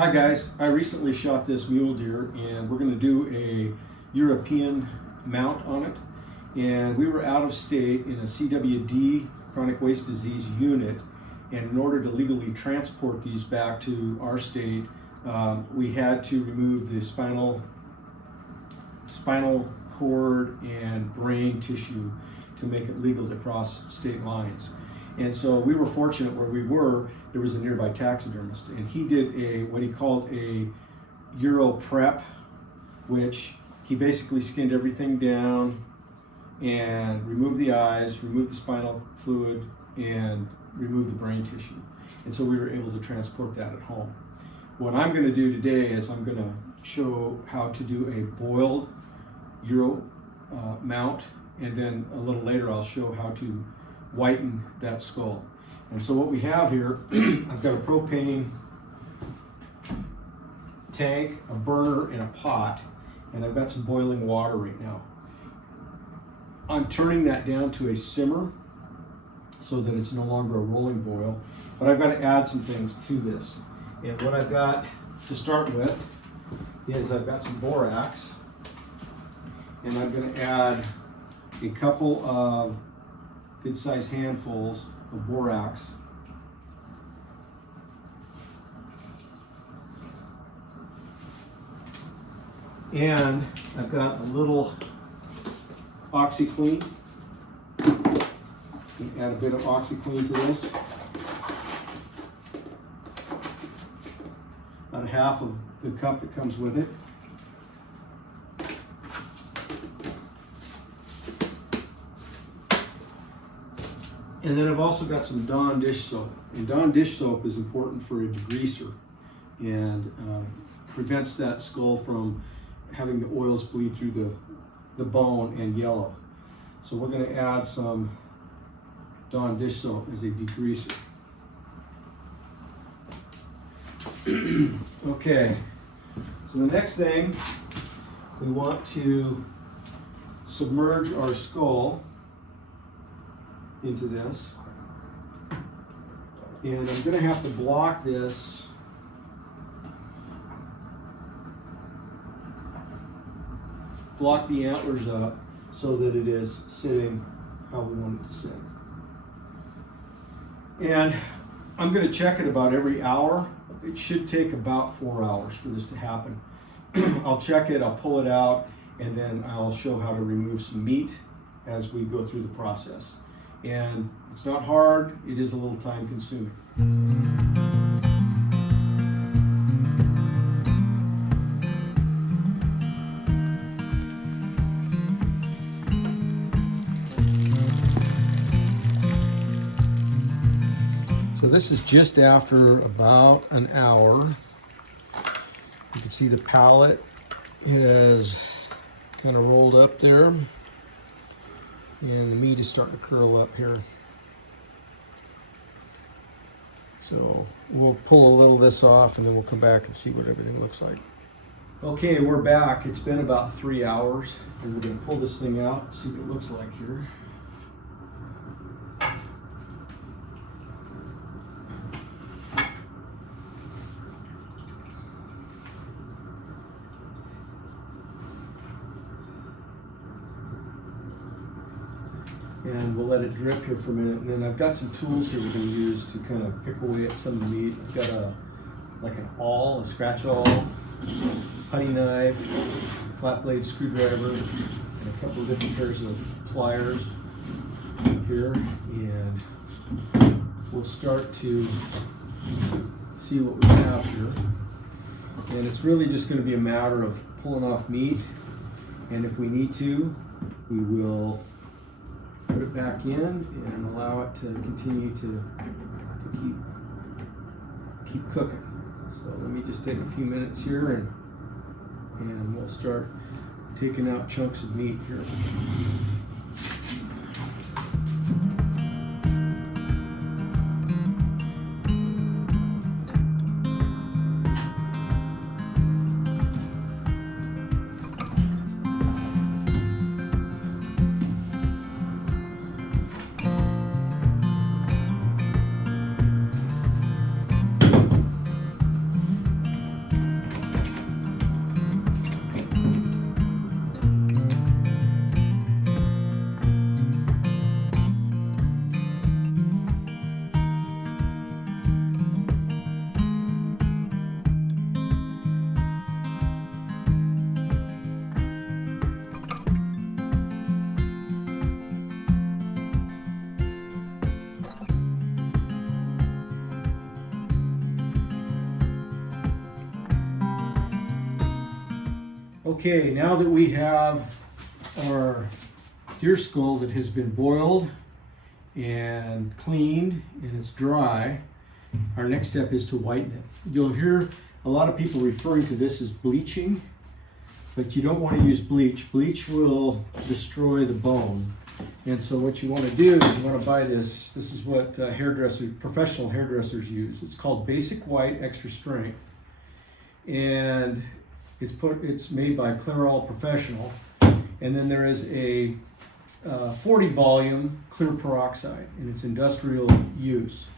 Hi guys, I recently shot this mule deer and we're going to do a European mount on it. And we were out of state in a CWD, chronic waste disease unit, and in order to legally transport these back to our state, we had to remove the spinal cord and brain tissue to make it legal to cross state lines. And so we were fortunate where we were, there was a nearby taxidermist, and he did what he called a Euro prep, which he basically skinned everything down and removed the eyes, removed the spinal fluid, and removed the brain tissue. And so we were able to transport that at home. What I'm going to do today is I'm going to show how to do a boiled Euro mount, and then a little later I'll show how to whiten that skull. And so what we have here, I've got a propane tank, a burner, and a pot, and I've got some boiling water right now. I'm turning that down to a simmer so that it's no longer a rolling boil, but I've got to add some things to this. And what I've got to start with is I've got some borax, and I'm going to add a couple of good-sized handfuls of borax. And I've got a little OxyClean. Add a bit of OxyClean to this. About half of the cup that comes with it. And then I've also got some Dawn dish soap. And Dawn dish soap is important for a degreaser and prevents that skull from having the oils bleed through the bone and yellow. So we're going to add some Dawn dish soap as a degreaser. Okay, so the next thing, we want to submerge our skull into this, and I'm going to have to block this the antlers up so that it is sitting how we want it to sit. And I'm going to check it about every hour. It should take about 4 hours for this to happen. I'll check it, I'll pull it out, and then I'll show how to remove some meat as we go through the process. And it's not hard, it is a little time consuming. So this is just after about an hour. You can see the palate is kind of rolled up there, and the meat is starting to curl up here. So we'll pull a little of this off and then we'll come back and see what everything looks like. Okay, we're back. It's been about 3 hours, and we're going to pull this thing out and see what it looks like here. And we'll let it drip here for a minute, and then I've got some tools here we're going to use to kind of pick away at some of the meat. I've got a scratch awl, putty knife, flat blade screwdriver, and a couple of different pairs of pliers here, and we'll start to see what we have here. And it's really just going to be a matter of pulling off meat, and if we need to, we will put it back in and allow it to continue to keep cooking. So let me just take a few minutes here and we'll start taking out chunks of meat here. Okay, now that we have our deer skull that has been boiled and cleaned and it's dry, our next step is to whiten it. You'll hear a lot of people referring to this as bleaching, but you don't want to use bleach. Bleach will destroy the bone. And so what you want to do is you want to buy this. This is what professional hairdressers use. It's called Basic White Extra Strength. And it's made by Clairol Professional. And then there is a 40 volume clear peroxide, and it's industrial use.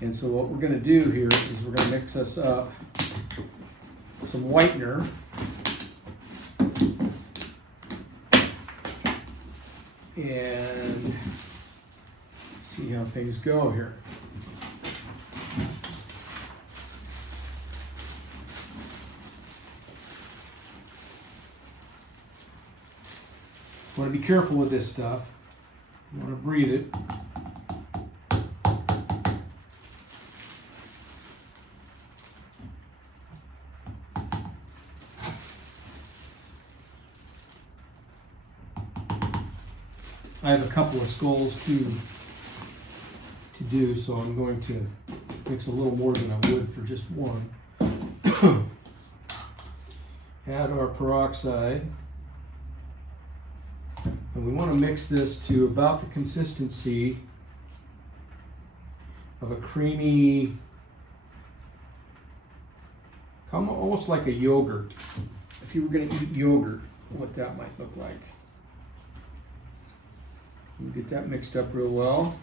And so what we're going to do here is we're going to mix us up some whitener. And see how things go here. You want to be careful with this stuff. You want to breathe it. I have a couple of skulls to do, so I'm going to mix a little more than I would for just one. Add our peroxide. And we want to mix this to about the consistency of a creamy, almost like a yogurt. If you were going to eat yogurt, what that might look like. You get that mixed up real well.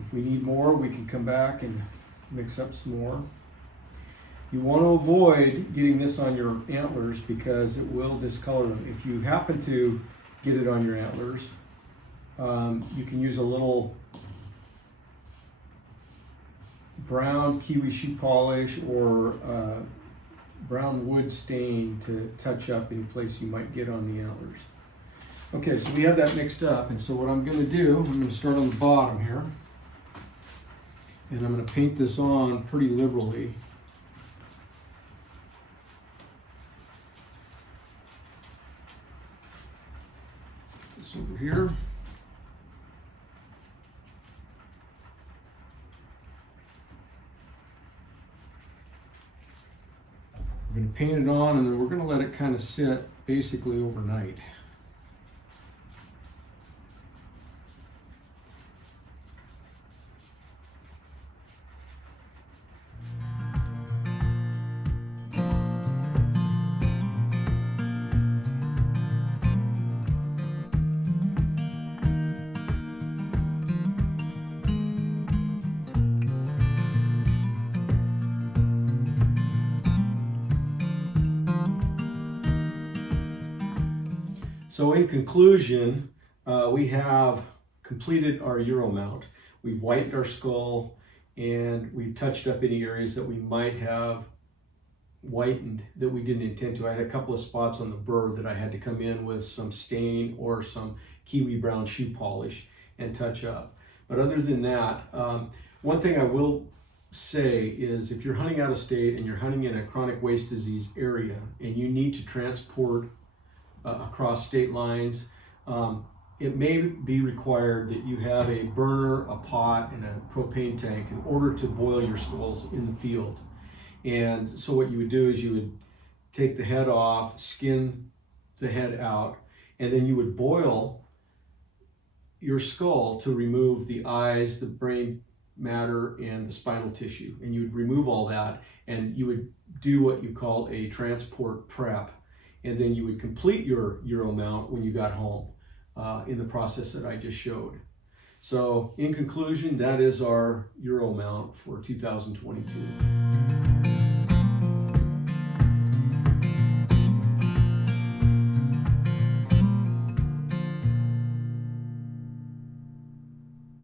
If we need more, we can come back and mix up some more. You want to avoid getting this on your antlers because it will discolor them. If you happen to get it on your antlers, you can use a little brown kiwi shoe polish or brown wood stain to touch up any place you might get on the antlers. Okay, so we have that mixed up, and so what I'm going to do, I'm going to start on the bottom here, and I'm going to paint this on pretty liberally. This over here. We're going to paint it on, and then we're going to let it kind of sit basically overnight. So in conclusion, we have completed our Euro mount. We've whitened our skull and we've touched up any areas that we might have whitened that we didn't intend to. I had a couple of spots on the burr that I had to come in with some stain or some kiwi brown shoe polish and touch up. But other than that, one thing I will say is if you're hunting out of state and you're hunting in a chronic waste disease area and you need to transport across state lines, it may be required that you have a burner, a pot, and a propane tank in order to boil your skulls in the field. And so what you would do is you would take the head off, skin the head out, and then you would boil your skull to remove the eyes, the brain matter, and the spinal tissue. And you would remove all that, and you would do what you call a transport prep. And then you would complete your Euro mount when you got home in the process that I just showed. So in conclusion, that is our Euro mount for 2022.